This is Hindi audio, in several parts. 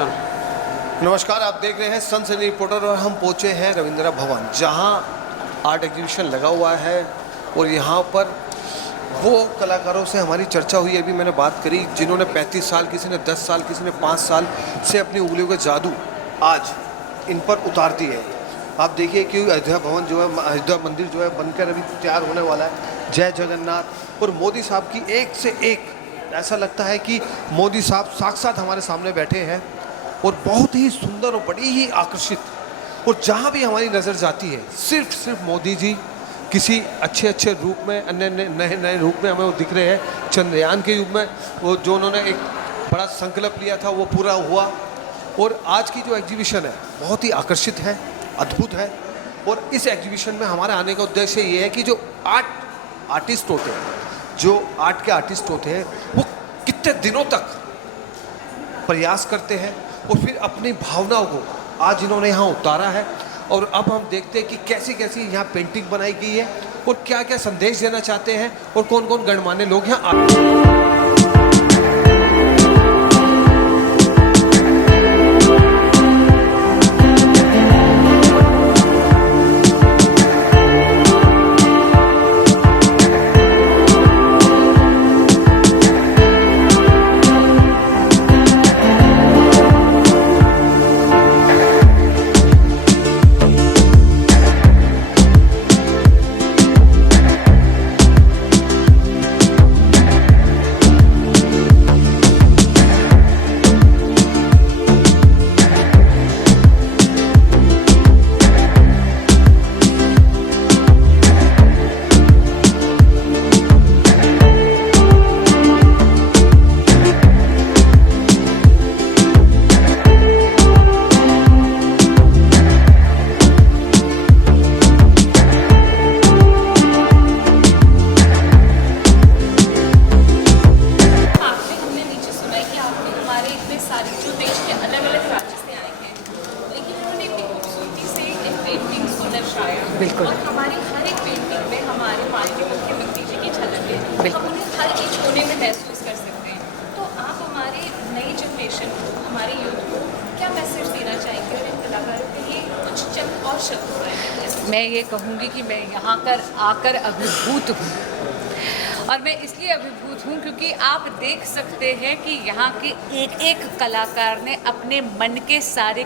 चलो। नमस्कार, आप देख रहे हैं सनसनी रिपोर्टर और हम पहुंचे हैं रविंद्र भवन, जहां आर्ट एग्जीबिशन लगा हुआ है और यहां पर वो कलाकारों से हमारी चर्चा हुई। अभी मैंने बात करी जिन्होंने 35 साल, किसी ने 10 साल, किसी ने 5 साल से अपनी उंगलियों का जादू आज इन पर उतार दी है। आप देखिए कि अयोध्या भवन जो है, अयोध्या मंदिर जो है बनकर अभी तैयार होने वाला है। जय जगन्नाथ। और मोदी साहब की एक से एक, ऐसा लगता है कि मोदी साहब साक्षात हमारे सामने बैठे हैं और बहुत ही सुंदर और बड़ी ही आकर्षित। और जहाँ भी हमारी नज़र जाती है सिर्फ मोदी जी किसी अच्छे रूप में, अन्य नए रूप में हमें वो दिख रहे हैं। चंद्रयान के युग में वो जो उन्होंने एक बड़ा संकल्प लिया था वो पूरा हुआ। और आज की जो एग्जीबिशन है बहुत ही आकर्षित है, अद्भुत है। और इस एग्जीबिशन में हमारे आने का उद्देश्य ये है कि जो आर्टिस्ट होते हैं, जो आर्ट के आर्टिस्ट होते हैं, वो कितने दिनों तक प्रयास करते हैं और फिर अपनी भावनाओं को आज इन्होंने यहाँ उतारा है। और अब हम देखते हैं कि कैसी कैसी यहाँ पेंटिंग बनाई गई है और क्या क्या संदेश देना चाहते हैं और कौन कौन गणमान्य लोग यहाँ आते हैं। बिल्कुल। और हमारी हर एक पेंटिंग में हमारे माननीय मुख्यमंत्री जी की झलक है। बिल्कुल। हम उन्हें हर एक कोने में महसूस कर सकते हैं। तो आप हमारे नई जनरेशन को, हमारे यूथ को क्या मैसेज देना चाहेंगे और इन कलाकारों के लिए कुछ चंद और शब्द बताएंगे? मैं ये कहूँगी कि मैं यहाँ आकर अभिभूत हूँ। और मैं इसलिए अभिभूत हूँ क्योंकि आप देख सकते हैं कि यहाँ के एक एक कलाकार ने अपने मन के सारे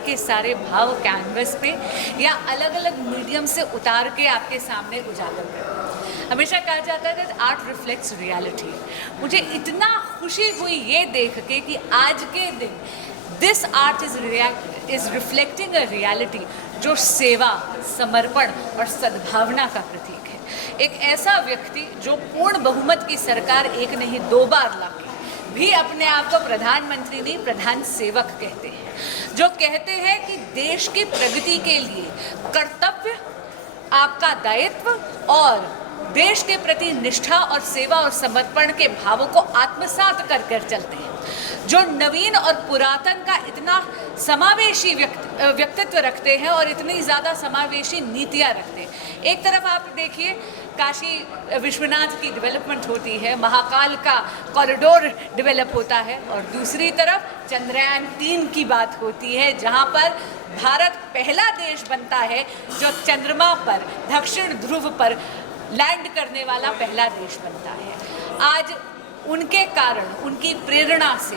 भाव कैनवस पे या अलग अलग मीडियम से उतार के आपके सामने उजागर कर। हमेशा कहा जाता है दैट आर्ट रिफ्लेक्ट्स रियलिटी। मुझे इतना खुशी हुई ये देख के कि आज के दिन this art is reflecting a reality जो सेवा, समर्पण और सद्भावना का प्रतीक है। एक ऐसा व्यक्ति जो पूर्ण बहुमत की सरकार एक नहीं 2 बार लाके भी अपने आप को प्रधानमंत्री नहीं प्रधान सेवक कहते हैं, जो कहते हैं कि देश की प्रगति के लिए कर्तव्य, आपका दायित्व और देश के प्रति निष्ठा और सेवा और समर्पण के भावों को आत्मसात कर चलते हैं, जो नवीन और पुरातन का इतना समावेशी व्यक्तित्व रखते हैं और इतनी ज़्यादा समावेशी नीतियाँ रखते हैं। एक तरफ आप देखिए काशी विश्वनाथ की डेवलपमेंट होती है, महाकाल का कॉरिडोर डेवलप होता है, और दूसरी तरफ चंद्रयान 3 की बात होती है जहाँ पर भारत पहला देश बनता है जो चंद्रमा पर, दक्षिण ध्रुव पर लैंड करने वाला पहला देश बनता है। आज उनके कारण, उनकी प्रेरणा से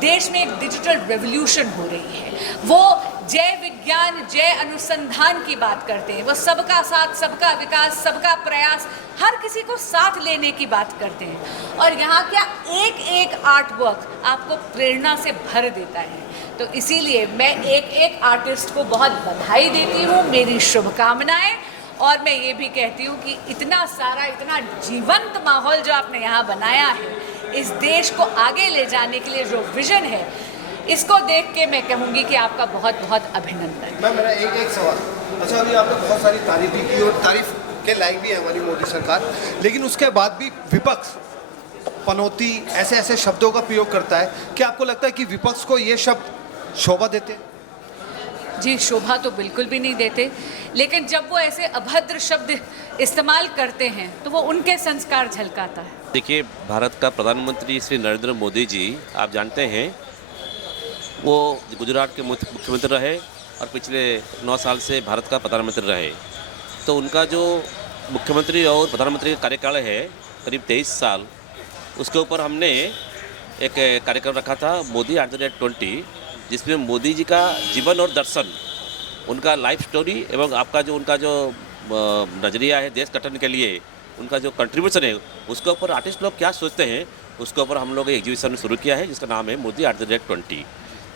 देश में एक डिजिटल रेवोल्यूशन हो रही है। वो जय विज्ञान, जय अनुसंधान की बात करते हैं। वो सबका साथ, सबका विकास, सबका प्रयास, हर किसी को साथ लेने की बात करते हैं। और यहाँ क्या एक एक आर्ट वर्क आपको प्रेरणा से भर देता है। तो इसीलिए मैं एक एक आर्टिस्ट को बहुत बधाई देती हूँ, मेरी शुभकामनाएं। और मैं ये भी कहती हूँ कि इतना सारा, इतना जीवंत माहौल जो आपने यहाँ बनाया है, इस देश को आगे ले जाने के लिए जो विजन है, इसको देख के मैं कहूँगी कि आपका बहुत बहुत अभिनंदन। मैम, मेरा एक सवाल। अच्छा, अभी आपने बहुत सारी तारीफ भी की और तारीफ के लायक भी है हमारी मोदी सरकार, लेकिन उसके बाद भी विपक्ष पनौती ऐसे शब्दों का प्रयोग करता है। क्या आपको लगता है कि विपक्ष को ये शब्द शोभा देते हैं? जी, शोभा तो बिल्कुल भी नहीं देते, लेकिन जब वो ऐसे अभद्र शब्द इस्तेमाल करते हैं तो वो उनके संस्कार झलकाता है। देखिए, भारत का प्रधानमंत्री श्री नरेंद्र मोदी जी, आप जानते हैं वो गुजरात के मुख्यमंत्री रहे और पिछले 9 साल से भारत का प्रधानमंत्री रहे। तो उनका जो मुख्यमंत्री और प्रधानमंत्री का कार्यकाल है करीब 23 साल, उसके ऊपर हमने एक कार्यक्रम रखा था मोदी @20, जिसमें मोदी जी का जीवन और दर्शन, उनका लाइफ स्टोरी एवं आपका जो उनका जो नज़रिया है देश गठन के लिए, उनका जो कंट्रीब्यूशन है उसके ऊपर आर्टिस्ट लोग क्या सोचते हैं, उसके ऊपर हम लोग एग्जीबिशन शुरू किया है जिसका नाम है मोदी @20।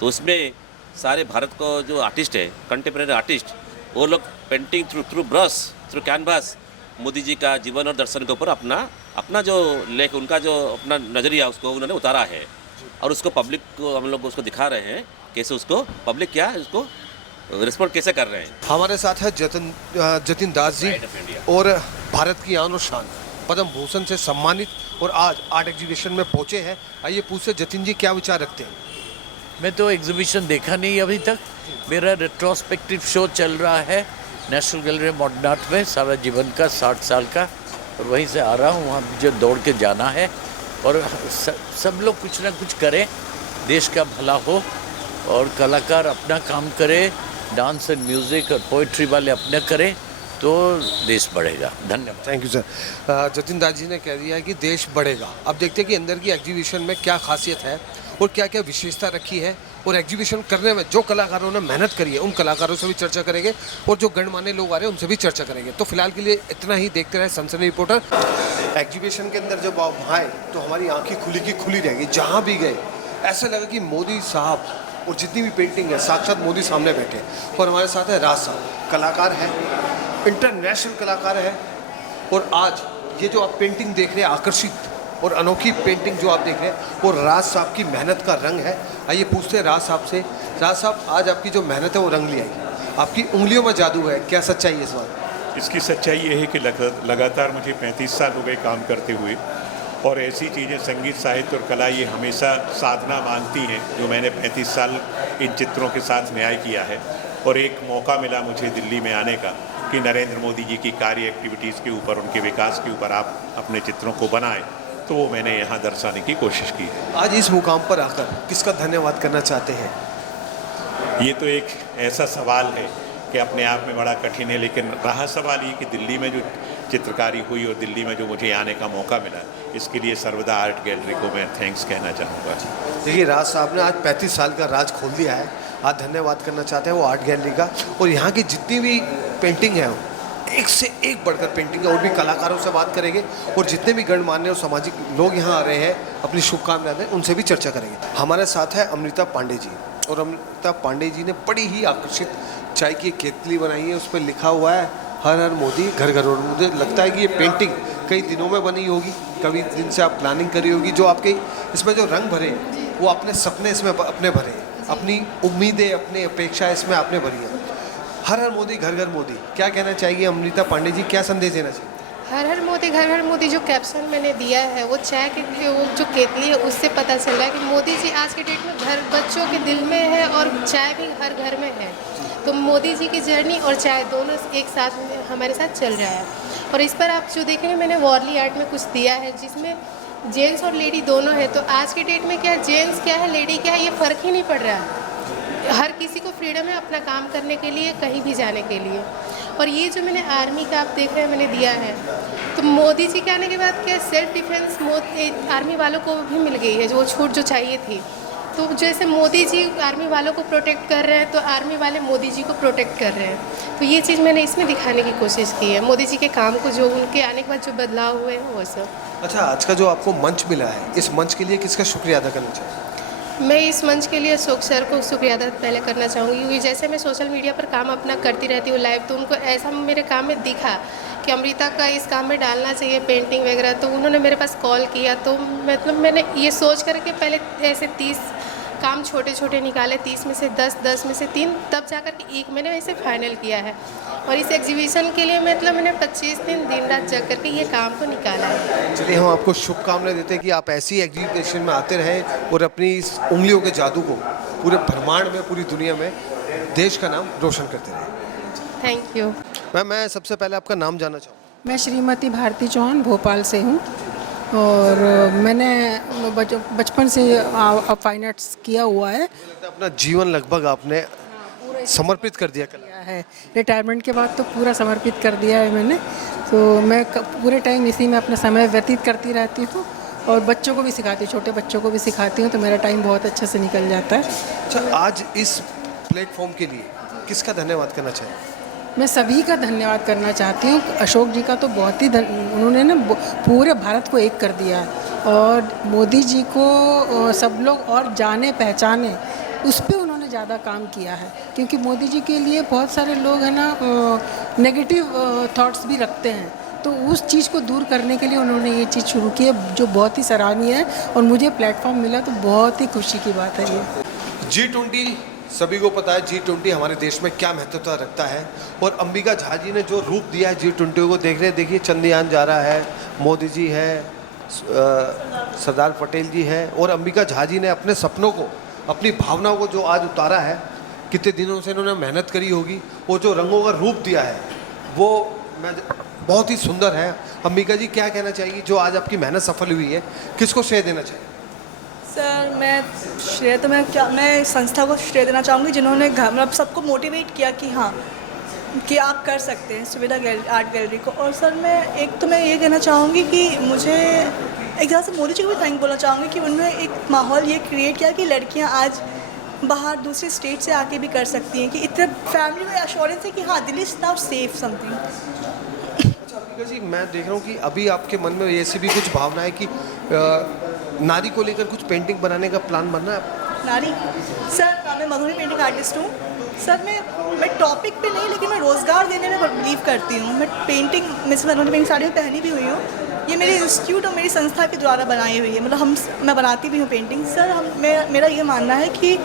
तो उसमें सारे भारत को जो आर्टिस्ट है, कंटेम्प्रेरी आर्टिस्ट, वो लोग painting through brush, through canvas Modi ji का जीवन और दर्शन के ऊपर अपना जो लेख, उनका जो अपना नज़रिया उसको उन्होंने उतारा है और उसको पब्लिक को हम लोग उसको दिखा रहे हैं कैसे उसको पब्लिक क्या है उसको रिस्पॉन्ड कैसे कर रहे हैं। हमारे साथ है जतिन दास जी और भारत की आन और शान, पद्म भूषण से सम्मानित और आज आर्ट एग्जीबिशन में पहुंचे हैं। आइए पूछते जतिन जी क्या विचार रखते हैं। मैं तो एग्जीबिशन देखा नहीं अभी तक। मेरा रेट्रोस्पेक्टिव शो चल रहा है नेशनल गैलरी मॉडर्न आर्ट में, सारा जीवन का 60 साल का, और वहीं से आ रहा हूँ। वहाँ मुझे दौड़ के जाना है और सब लोग कुछ ना कुछ करें, देश का भला हो और कलाकार अपना काम करे, डांस एंड म्यूज़िक और पोइट्री वाले अपने करें तो देश बढ़ेगा। धन्यवाद। Thank you sir. Jatin Das ji ने कह दिया है कि देश बढ़ेगा। अब देखते हैं कि अंदर की एग्जीबिशन में क्या खासियत है और क्या क्या विशेषता रखी है, और एग्जीबिशन करने में जो कलाकारों ने मेहनत करी है उन कलाकारों से भी चर्चा करेंगे और जो गणमान्य लोग आ रहे हैं उनसे भी चर्चा करेंगे। तो फिलहाल के लिए इतना ही। देखते रहे सनसनी रिपोर्टर। एग्जीबिशन के अंदर जब आप आए तो हमारी आंखें खुली की खुली रहेगी। जहाँ भी गए ऐसा लगा कि मोदी साहब और जितनी भी पेंटिंग है साक्षात मोदी सामने बैठे। और हमारे साथ है राज साहब, कलाकार हैं, इंटरनेशनल कलाकार है। और आज ये जो आप पेंटिंग देख रहे हैं, आकर्षित और अनोखी पेंटिंग जो आप देख रहे हैं, वो राज साहब की मेहनत का रंग है। आइए पूछते हैं राज साहब से। राज साहब, आज आपकी जो मेहनत है वो रंग ले आई, आपकी उंगलियों में जादू है, क्या सच्चाई है इस बात? इसकी सच्चाई ये है कि लगातार मुझे 35 साल हो गए काम करते हुए, और ऐसी चीज़ें संगीत, साहित्य और कला ये हमेशा साधना मांगती हैं जो मैंने 35 साल इन चित्रों के साथ न्याय किया है। और एक मौका मिला मुझे दिल्ली में आने का कि नरेंद्र मोदी जी की कार्य एक्टिविटीज़ के ऊपर, उनके विकास के ऊपर आप अपने चित्रों को बनाएं, तो वो मैंने यहाँ दर्शाने की कोशिश की है। आज इस मुकाम पर आकर किसका धन्यवाद करना चाहते हैं? ये तो एक ऐसा सवाल है कि अपने आप में बड़ा कठिन है, लेकिन रहा सवाल ये कि दिल्ली में जो चित्रकारी हुई और दिल्ली में जो मुझे आने का मौका मिला, इसके लिए सर्वदा आर्ट गैलरी को मैं थैंक्स कहना चाहूँगा। देखिए, राज साहब ने आज 35 साल का राज खोल दिया है। आज धन्यवाद करना चाहते हैं वो आर्ट गैलरी का, और यहाँ की जितनी भी पेंटिंग है एक से एक बढ़कर पेंटिंग है। और भी कलाकारों से बात करेंगे और जितने भी गणमान्य और सामाजिक लोग यहाँ आ रहे हैं अपनी शुभकामनाएं दें, उनसे भी चर्चा करेंगे। हमारे साथ है अमृता पांडे जी, और अमृता पांडे जी ने बड़ी ही आकर्षित चाय की केतली बनाई है। उस पर लिखा हुआ है हर हर मोदी घर घर। और मुझे लगता है कि ये पेंटिंग कई दिनों में बनी होगी, कभी दिन से आप प्लानिंग करी होगी। जो आपके इसमें जो रंग भरे वो अपने सपने इसमें अपने भरे, अपनी उम्मीदें, अपनी अपेक्षा इसमें आपने भरी है। हर हर मोदी घर घर मोदी, क्या कहना चाहिए अमृता पांडे जी, क्या संदेश देना चाहिए? हर हर मोदी घर घर मोदी जो कैप्शन मैंने दिया है वो चाय की वो जो केतली है उससे पता चल रहा है कि मोदी जी आज के डेट में घर बच्चों के दिल में है और चाय भी हर घर में है। तो मोदी जी की जर्नी और चाय दोनों एक साथ हमारे साथ चल रहा है। और इस पर आप जो देखेंगे मैंने वॉरली आर्ट में कुछ दिया है जिसमें जेंट्स और लेडी दोनों है। तो आज के डेट में क्या जेंट्स क्या है लेडी क्या है ये फ़र्क ही नहीं पड़ रहा है। हर किसी को फ्रीडम है अपना काम करने के लिए, कहीं भी जाने के लिए। और ये जो मैंने आर्मी का आप देख रहे हैं मैंने दिया है, तो मोदी जी के आने के बाद क्या सेल्फ डिफेंस आर्मी वालों को भी मिल गई है, जो छूट जो चाहिए थी। तो जैसे मोदी जी आर्मी वालों को प्रोटेक्ट कर रहे हैं तो आर्मी वाले मोदी जी को प्रोटेक्ट कर रहे हैं। तो ये चीज़ मैंने इसमें दिखाने की कोशिश की है, मोदी जी के काम को, जो उनके आने के बाद जो बदलाव हुए हैं वो सब। अच्छा, आज का जो आपको मंच मिला है, इस मंच के लिए किसका शुक्रिया अदा करना चाहिए? मैं इस मंच के लिए अशोक सर को शुक्रिया अदा पहले करना चाहूँगी, क्योंकि जैसे मैं सोशल मीडिया पर काम अपना करती रहती हूँ लाइव, तो उनको ऐसा मेरे काम में दिखा कि अमृता का इस काम में डालना चाहिए पेंटिंग वगैरह। तो उन्होंने मेरे पास कॉल किया। तो मतलब मैंने ये सोच करके पहले ऐसे 30 काम छोटे छोटे निकाले, 30 में से 10, 10 में से 3, तब जाकर के एक मैंने वैसे फाइनल किया है। और इस एग्जीबिशन के लिए मतलब मैंने 25 दिन रात जग करके ये काम को निकाला है। चलिए, हम आपको शुभकामनाएं देते हैं कि आप ऐसी एग्जीबिशन में आते रहें और अपनी इस उंगलियों के जादू को पूरे ब्रह्मांड में, पूरी दुनिया में देश का नाम रोशन करते रहें। Thank you. मैम, मैं सबसे पहले आपका नाम जानना चाहूँगा। मैं श्रीमती भारती चौहान भोपाल से हूँ। और मैंने बचपन से फाइन आर्ट्स किया हुआ है। अपना जीवन लगभग आपने समर्पित कर दिया कला। किया है रिटायरमेंट के बाद तो पूरा समर्पित कर दिया है मैंने। तो मैं पूरे टाइम इसी में अपना समय व्यतीत करती रहती हूँ और बच्चों को भी सिखाती हूँ, छोटे बच्चों को भी सिखाती हूँ, तो मेरा टाइम बहुत अच्छे से निकल जाता है। अच्छा, आज इस प्लेटफॉर्म के लिए किसका धन्यवाद करना चाहिए? मैं सभी का धन्यवाद करना चाहती हूँ। अशोक जी का तो बहुत ही उन्होंने ना पूरे भारत को एक कर दिया है और मोदी जी को सब लोग और जाने पहचाने उस पर उन्होंने ज़्यादा काम किया है, क्योंकि मोदी जी के लिए बहुत सारे लोग हैं ना नेगेटिव थॉट्स भी रखते हैं, तो उस चीज़ को दूर करने के लिए उन्होंने ये चीज़ शुरू की है जो बहुत ही सराहनीय है और मुझे प्लेटफॉर्म मिला तो बहुत ही खुशी की बात है ये। G20 सभी को पता है G20 हमारे देश में क्या महत्वता रखता है और अंबिका झा जी ने जो रूप दिया है G20 को देख रहे, देखिए चंद्रयान जा रहा है, मोदी जी है, सरदार पटेल जी है और अंबिका झा जी ने अपने सपनों को, अपनी भावनाओं को जो आज उतारा है, कितने दिनों से इन्होंने मेहनत करी होगी, वो जो रंगों का रूप दिया है वो बहुत ही सुंदर है। अंबिका जी क्या कहना चाहिए, जो आज आपकी मेहनत सफल हुई है, किसको श्रेय देना चाहिए? सर मैं संस्था को श्रेय देना चाहूँगी जिन्होंने मतलब सबको मोटिवेट किया कि हाँ कि आप कर सकते हैं सुविधा आर्ट गैलरी को। और सर मैं ये कहना चाहूँगी कि मुझे एक तरह से मोदी जी को भी थैंक बोलना चाहूँगी कि उन्होंने एक माहौल ये क्रिएट किया कि लड़कियाँ आज बाहर दूसरे स्टेट से आके भी कर सकती हैं, कि इतने फैमिली में एश्योरेंस है कि हाँ Delhi is now safe something. अच्छा अंबिका जी, मैं देख रहा हूँ कि अभी आपके मन में ऐसी भी कुछ भावना है कि नारी को लेकर कुछ पेंटिंग बनाने का प्लान बनना है? नारी सर मैं मधुरी पेंटिंग आर्टिस्ट हूँ सर। मैं टॉपिक पे नहीं लेकिन मैं रोज़गार देने में बिलीव करती हूँ। मैं painting miss Madhuri painting sari में पहनी भी हुई हूँ। ये मेरे इंस्टीट्यूट और मेरी संस्था के द्वारा बनाई हुई है, मतलब मैं बनाती भी हूँ पेंटिंग सर। मेरा ये मानना है कि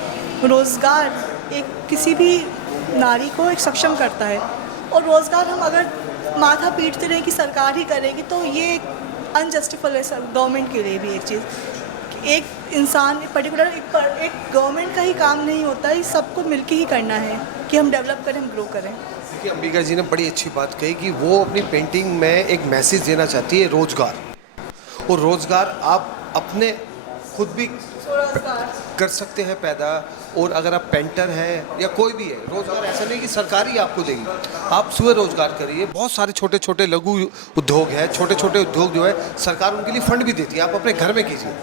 रोज़गार एक किसी भी नारी को एक सक्षम करता है और रोज़गार हम अगर माथा पीटते रहें कि सरकार ही करेगी तो ये अनजस्टिफाइड है सर। गवर्नमेंट के लिए भी एक चीज़, एक इंसान पर्टिकुलर एक गवर्नमेंट का ही काम नहीं होता है, सबको मिलके ही करना है कि हम डेवलप करें, हम ग्रो करें। देखिए अंबिका जी ने बड़ी अच्छी बात कही कि वो अपनी पेंटिंग में एक मैसेज देना चाहती है, रोज़गार। और रोज़गार आप अपने खुद भी कर सकते हैं पैदा, और अगर आप पेंटर हैं या कोई भी है, रोज़गार ऐसा नहीं कि सरकार ही आपको देगी, आप स्वयं रोज़गार करिए। बहुत सारे छोटे छोटे लघु उद्योग हैं, छोटे छोटे उद्योग जो है सरकार उनके लिए फंड भी देती है, आप अपने घर में कीजिए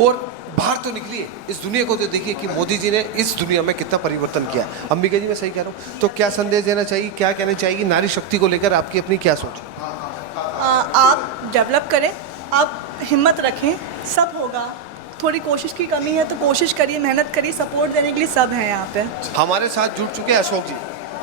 और बाहर तो निकलिए, इस दुनिया को तो देखिए कि मोदी जी ने इस दुनिया में कितना परिवर्तन किया है। अंबिका जी मैं सही कह रहा हूँ? तो क्या संदेश देना चाहिए, क्या कहना चाहिए नारी शक्ति को लेकर, आपकी अपनी क्या सोच? आप डेवलप करें, आप हिम्मत रखें, सब होगा। थोड़ी कोशिश की कमी है तो कोशिश करिए, मेहनत करिए, सपोर्ट देने के लिए सब हैं यहाँ पे। हमारे साथ जुड़ चुके हैं अशोक जी,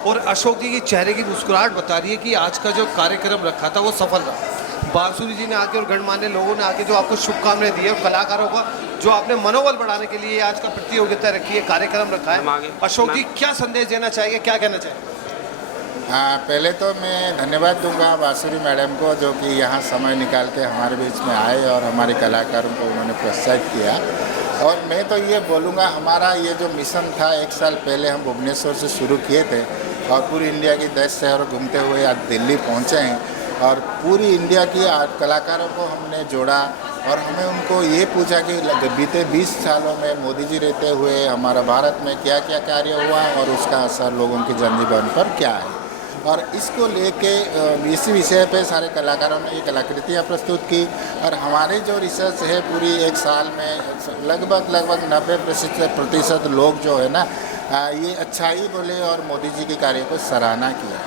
और अशोक जी की चेहरे की मुस्कुराहट बता रही है कि आज का जो कार्यक्रम रखा था वो सफल रहा। बांसुरी जी ने आके और गणमान्य लोगों ने आके जो आपको शुभकामनाएं दी है, कलाकारों का जो आपने मनोबल बढ़ाने के लिए आज का प्रतियोगिता रखी है, कार्यक्रम रखा है, अशोक जी क्या संदेश देना चाहिए, क्या कहना चाहिए? हाँ, पहले तो मैं धन्यवाद दूंगा बांसुरी मैडम को, जो कि यहाँ समय निकाल के हमारे बीच में आए और हमारे कलाकारों को उन्होंने प्रोत्साहित किया। और मैं तो ये बोलूँगा, हमारा ये जो मिशन था 1 साल पहले हम भुवनेश्वर से शुरू किए थे और पूरी इंडिया की 10 शहर घूमते हुए आज दिल्ली पहुँचे हैं और पूरी इंडिया की कलाकारों को हमने जोड़ा और हमें उनको ये पूछा कि बीते 20 सालों में मोदी जी रहते हुए हमारा भारत में क्या क्या कार्य हुआ और उसका असर लोगों की जनजीवन पर क्या है। और इसको लेके इसी विषय पे सारे कलाकारों ने ये कलाकृतियाँ प्रस्तुत की और हमारे जो रिसर्च है पूरी 1 साल में लगभग 90% लोग जो है ना ये अच्छाई बोले और मोदी जी के कार्य को सराहना किया।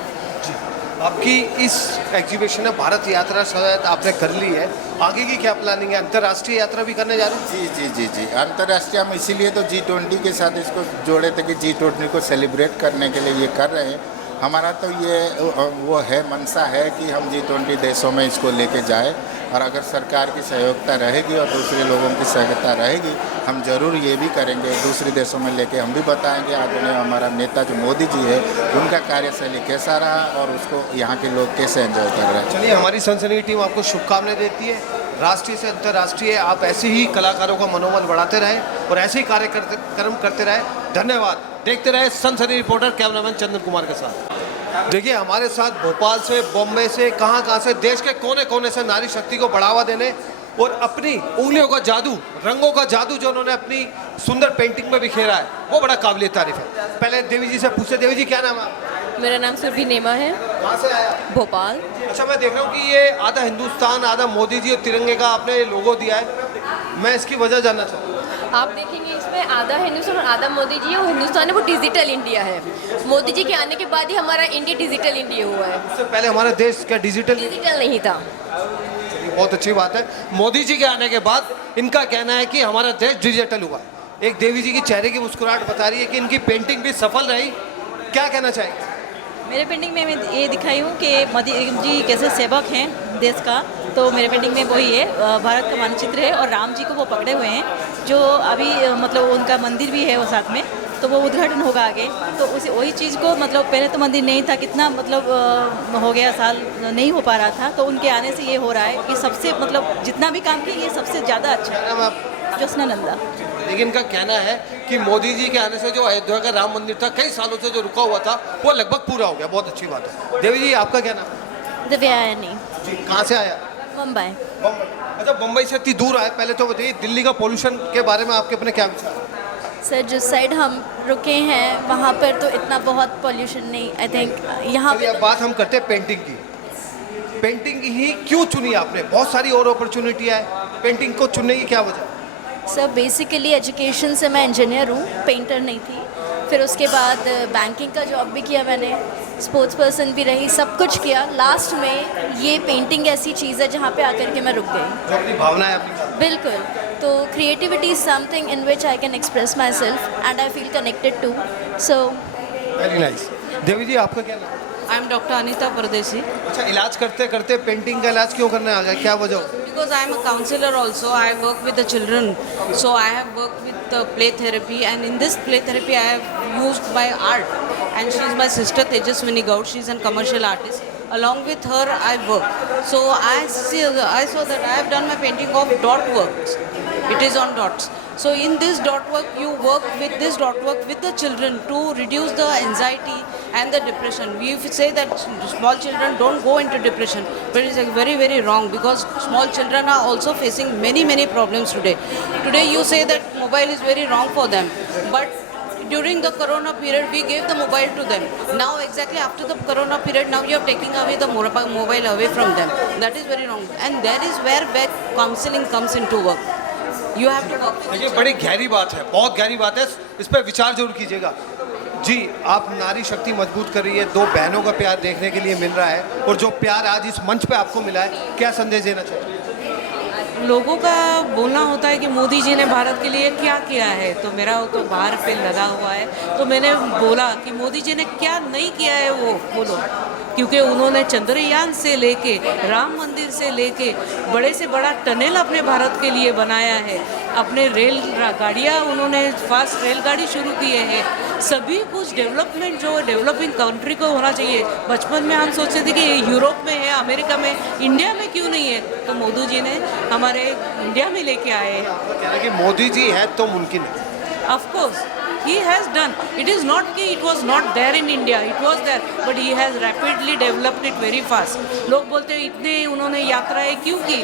जी, आपकी इस एग्जीबिशन में भारत यात्रा शायद आपने कर ली है, आगे की क्या प्लानिंग है? अंतर्राष्ट्रीय यात्रा भी करने जा रहे हैं? जी अंतर्राष्ट्रीय हम इसीलिए तो G20 के साथ इसको जोड़े थे कि G20 को सेलिब्रेट करने के लिए ये कर रहे हैं। हमारा तो ये वो है मनसा है कि हम G20 देशों में इसको लेके जाए और अगर सरकार की सहयोगिता रहेगी और दूसरे लोगों की सहयोगिता रहेगी हम ज़रूर ये भी करेंगे, दूसरे देशों में लेके हम भी बताएंगे आदरणीय हमारा नेता जो मोदी जी है उनका कार्यशैली कैसा रहा और उसको यहाँ के लोग कैसे एंजॉय कर रहे हैं। चलिए, हमारी सनसनी टीम आपको शुभकामनाएं देती है, राष्ट्रीय से अंतर्राष्ट्रीय आप ऐसे ही कलाकारों का मनोबल बढ़ाते रहें और ऐसे ही कार्यक्रम करते रहें। धन्यवाद। देखते रहे सनसनी रिपोर्टर कैमरामैन चंदन कुमार के साथ। देखिए हमारे साथ भोपाल से, बॉम्बे से, कहाँ से, देश के कोने कोने से नारी शक्ति को बढ़ावा देने और अपनी उंगलियों का जादू, रंगों का जादू जो उन्होंने अपनी सुंदर पेंटिंग में बिखेरा है, वो बड़ा काबिल तारीफ है। पहले देवी जी से पूछते, देवी जी क्या नाम है आपका? मेरा नाम सुरभि नेमा है। कहाँ से आया? भोपाल। अच्छा, मैं देख रहा हूँ कि ये आधा हिंदुस्तान आधा मोदी जी और तिरंगे का आपने लोगो दिया है, मैं इसकी वजह जानना चाहता हूँ। आप देखेंगे इसमें आधा हिंदुस्तान और आधा मोदी जी है। वो हिंदुस्तान है, वो डिजिटल इंडिया है। मोदी जी के आने के बाद ही हमारा इंडिया डिजिटल इंडिया हुआ है। उससे पहले हमारा देश क्या डिजिटल नहीं था। बहुत अच्छी बात है। मोदी जी के आने के बाद इनका कहना है कि हमारा देश डिजिटल हुआ है। एक देवी जी की चेहरे की मुस्कुराहट बता रही है कि इनकी पेंटिंग भी सफल रही। क्या कहना चाहेंगे? मेरे पेंटिंग में मैं ये दिखाई हूँ कि मोदी जी कैसे सेवक हैं देश का, तो मेरे पेंटिंग में वही है, भारत का मानचित्र है और राम जी को वो पकड़े हुए हैं, जो अभी मतलब उनका मंदिर भी है वो साथ में, तो वो उद्घाटन होगा आगे। तो उसी वही चीज़ को मतलब पहले तो मंदिर नहीं था, कितना मतलब हो गया साल नहीं हो पा रहा था, तो उनके आने से ये हो रहा है कि सबसे मतलब जितना भी काम किया ये सबसे ज़्यादा अच्छा। ज्योत्सना नंदा। लेकिन इनका कहना है कि मोदी जी के आने से जो अयोध्या का राम मंदिर था, कई सालों से जो रुका हुआ था, वो लगभग पूरा हो गया। बहुत अच्छी बात है। देवी जी आपका क्या नाम है? दिव्यानी। जी, कहाँ से आया? मुंबई। अच्छा, मुंबई से इतनी दूर आए, पहले तो बताइए दिल्ली का पोल्यूशन के बारे में आपके अपने क्या विचार हैं? सर जिस साइड हम रुके हैं वहाँ पर तो इतना बहुत पोल्यूशन नहीं, आई थिंक यहाँ पे। अब बात हम करते हैं पेंटिंग की। पेंटिंग ही क्यों चुनी आपने? बहुत सारी और अपॉर्चुनिटी है, पेंटिंग को चुनने की क्या वजह? सर बेसिकली एजुकेशन से मैं इंजीनियर हूँ, पेंटर नहीं थी। फिर उसके बाद बैंकिंग का जॉब भी किया मैंने, स्पोर्ट्स पर्सन भी रही, सब कुछ किया। लास्ट में ये पेंटिंग ऐसी चीज़ है जहाँ पे आकर के मैं रुक गई। जो अपनी भावना है अपनी। बिल्कुल। तो creativity is something in which I can express myself and I feel connected to, so very nice. Devi ji आपका क्या नाम? आई एम डॉक्टर अनीता परदेसी। अच्छा, इलाज करते करते पेंटिंग का इलाज क्यों करने आ गया, क्या वजह? Because I am a counselor also, I work with the children. So I have worked with the play therapy, and in this play therapy I have used my art. And she is my sister Tejaswini Gaud. She is a commercial artist. Along with her I work. So I saw that I have done my painting of dot works. It is on dots. So in this dot work, you work with this dot work with the children to reduce the anxiety and the depression. We say that small children don't go into depression, but it's very, very wrong, because small children are also facing many problems today. Today you say that mobile is very wrong for them, but during the corona period we gave the mobile to them. Now exactly after the corona period, now you are taking away the mobile away from them. That is very wrong, and that is where counseling comes into work. You have to work. देखिए, बड़ी गहरी बात है, बहुत गहरी बात है, इस पर विचार जरूर कीजिएगा। जी, आप नारी शक्ति मजबूत कर रही है, दो बहनों का प्यार देखने के लिए मिल रहा है, और जो प्यार आज इस मंच पे आपको मिला है, क्या संदेश देना चाहिए? लोगों का बोलना होता है कि मोदी जी ने भारत के लिए क्या किया है, तो मेरा तो बाहर पे लगा हुआ है, तो मैंने बोला कि मोदी जी ने क्या नहीं किया है वो बोलो, क्योंकि उन्होंने चंद्रयान से लेके राम मंदिर से लेके बड़े से बड़ा टनल अपने भारत के लिए बनाया है, अपने रेल गाड़ियाँ उन्होंने फास्ट रेलगाड़ी शुरू किए हैं, सभी कुछ डेवलपमेंट जो डेवलपिंग कंट्री को होना चाहिए। बचपन में हम सोचते थे कि यूरोप में है, अमेरिका में, इंडिया में क्यों नहीं है, तो मोदी जी ने हमारे इंडिया में लेके आए हैं। कह रहे हैं कि मोदी जी है तो मुमकिन है। Of course, he has done. It is not कि it was not there in India. It was there, but he has rapidly developed it very fast. लोग बोलते हैं इतने उन्होंने यात्राएं क्यों की?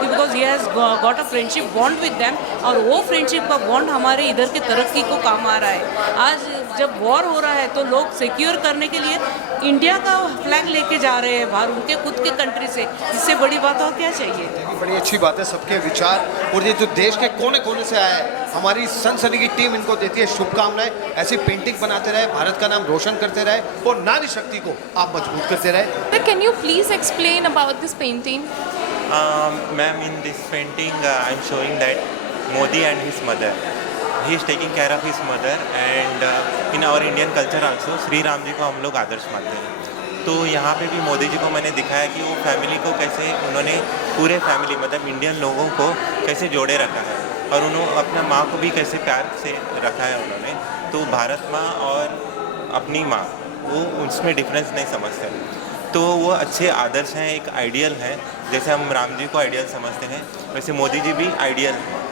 Because he has got a friendship bond with them, और वो friendship का bond हमारे इधर के तरक्की को काम आ रहा है। आज जब वॉर हो रहा है तो लोग सिक्योर करने के लिए इंडिया का फ्लैग लेके जा रहे हैं बाहर उनके खुद के कंट्री से। इससे बड़ी बात और क्या चाहिए? बड़ी अच्छी बात है, सबके विचार, और ये जो देश के कोने कोने से आया है, हमारी सनसनी की टीम इनको देती है शुभकामनाएं। ऐसी पेंटिंग बनाते रहे, भारत का नाम रोशन करते रहे, और नारी शक्ति को आप मजबूत करते रहे। Can you please explain about this painting? Ma'am, in this painting, I'm showing that Modi and his mother. He is taking care of his mother, and in our Indian culture also, Shri Ram ji को हम लोग आदर्श मानते हैं। तो यहाँ पे भी मोदी जी को मैंने दिखाया कि वो फैमिली को कैसे उन्होंने पूरे फैमिली मतलब इंडियन लोगों को कैसे जोड़े रखा है, और उन्होंने अपने माँ को भी कैसे प्यार से रखा है उन्होंने। तो भारत माँ और अपनी माँ, वो उसमें डिफरेंस नहीं समझते, तो वो अच्छे आदर्श हैं, एक आइडियल है। जैसे हम राम जी को आइडियल समझते हैं, वैसे मोदी जी भी आइडियल हैं।